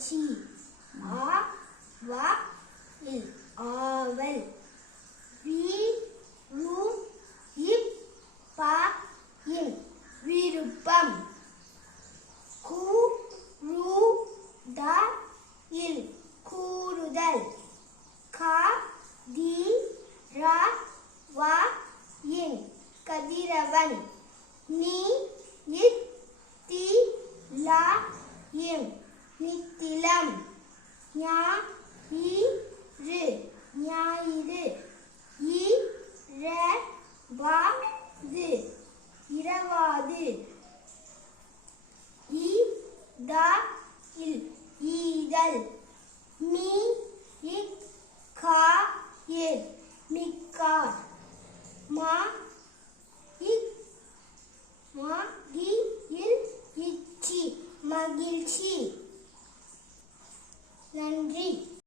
ஆராய்ச்சி. ஆ வ இல் ஆவல். வி ரு இப் ப இன் விருப்பம். கு ரு த இல் கூறுதல். க தி ர வ இன் கதிரவன். நி இத் தி ல இம் நித்திலம். ஞ இ ரு ஞாயிறு. இ ர வ து இரவாது. இ த இல் ஈதல். மி இக் க இர் மிக்கார். ம இக் ம தி இல் இச்சி மகிழ்ச்சி.